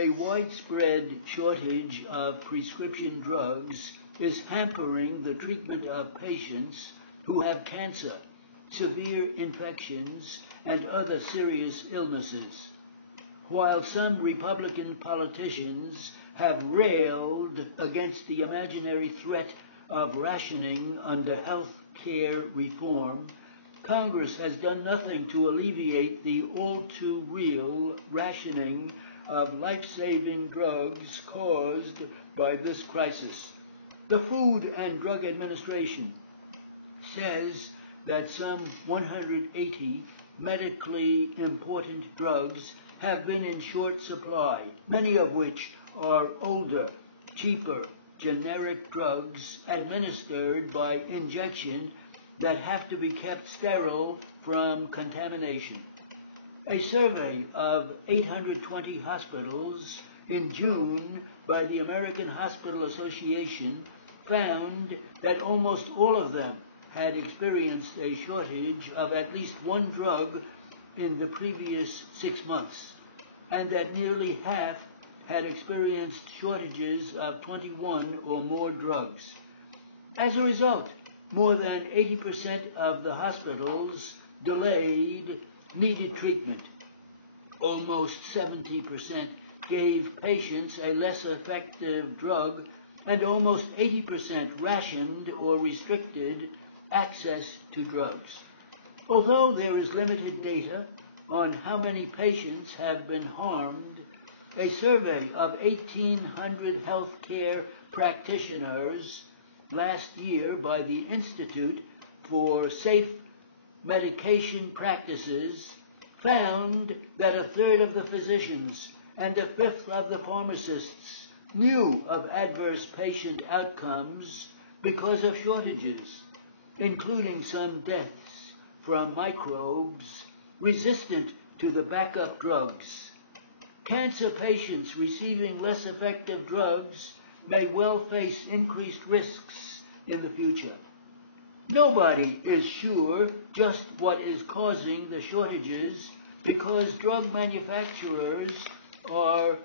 A widespread shortage of prescription drugs is hampering the treatment of patients who have cancer, severe infections, and other serious illnesses. While some Republican politicians have railed against the imaginary threat of rationing under health care reform, Congress has done nothing to alleviate the all-too-real rationing of life-saving drugs caused by this crisis. The Food and Drug Administration says that some 180 medically important drugs have been in short supply, many of which are older, cheaper, generic drugs administered by injection that have to be kept sterile from contamination. A survey of 820 hospitals in June by the American Hospital Association found that almost all of them had experienced a shortage of at least one drug in the previous 6 months, and that nearly half had experienced shortages of 21 or more drugs. As a result, more than 80% of the hospitals delayed needed treatment. Almost 70% gave patients a less effective drug, and almost 80% rationed or restricted access to drugs. Although there is limited data on how many patients have been harmed, a survey of 1,800 healthcare practitioners last year by the Institute for Safe Medication Practices found that a third of the physicians and a fifth of the pharmacists knew of adverse patient outcomes because of shortages, including some deaths from microbes resistant to the backup drugs. Cancer patients receiving less effective drugs may well face increased risks in the future. Nobody is sure just what is causing the shortages because drug manufacturers are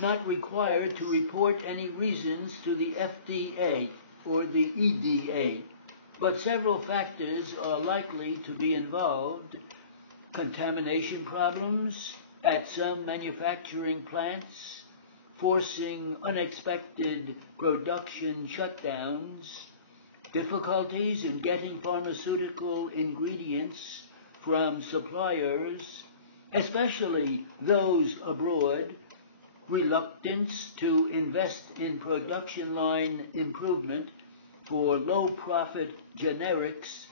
not required to report any reasons to the FDA or the EDA, but several factors are likely to be involved: contamination problems at some manufacturing plants, forcing unexpected production shutdowns, difficulties in getting pharmaceutical ingredients from suppliers, especially those abroad, reluctance to invest in production line improvement for low-profit generics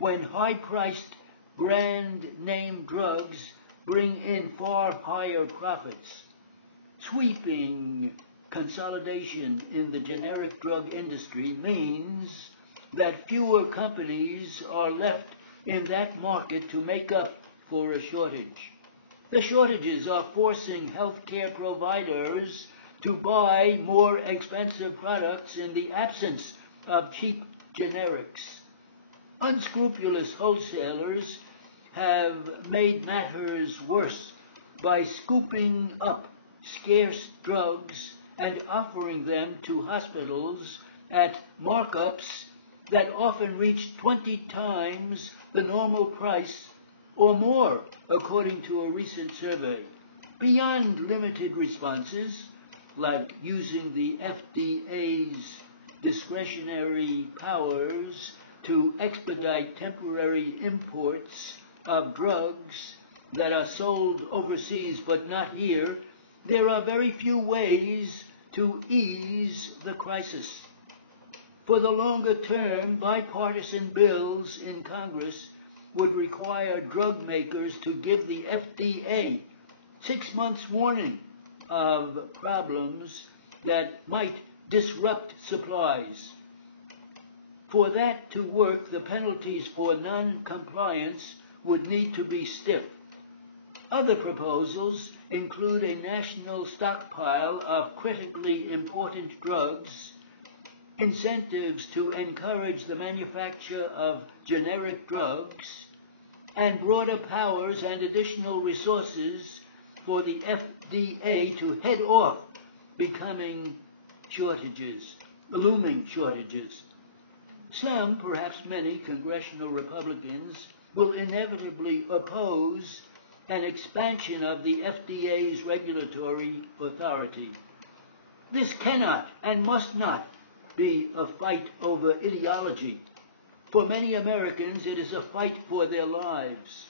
when high-priced brand-name drugs bring in far higher profits. Sweeping consolidation in the generic drug industry means that fewer companies are left in that market to make up for a shortage. The shortages are forcing healthcare providers to buy more expensive products in the absence of cheap generics. Unscrupulous wholesalers have made matters worse by scooping up scarce drugs and offering them to hospitals at markups that often reach 20 times the normal price or more, according to a recent survey. Beyond limited responses, like using the FDA's discretionary powers to expedite temporary imports of drugs that are sold overseas but not here, there are very few ways to ease the crisis. For the longer term, bipartisan bills in Congress would require drug makers to give the FDA 6 months warning of problems that might disrupt supplies. For that to work, the penalties for non-compliance would need to be stiff. Other proposals include a national stockpile of critically important drugs, incentives to encourage the manufacture of generic drugs, and broader powers and additional resources for the FDA to head off becoming looming shortages. Some, perhaps many, congressional Republicans will inevitably oppose an expansion of the FDA's regulatory authority. This cannot and must not be a fight over ideology. For many Americans, it is a fight for their lives.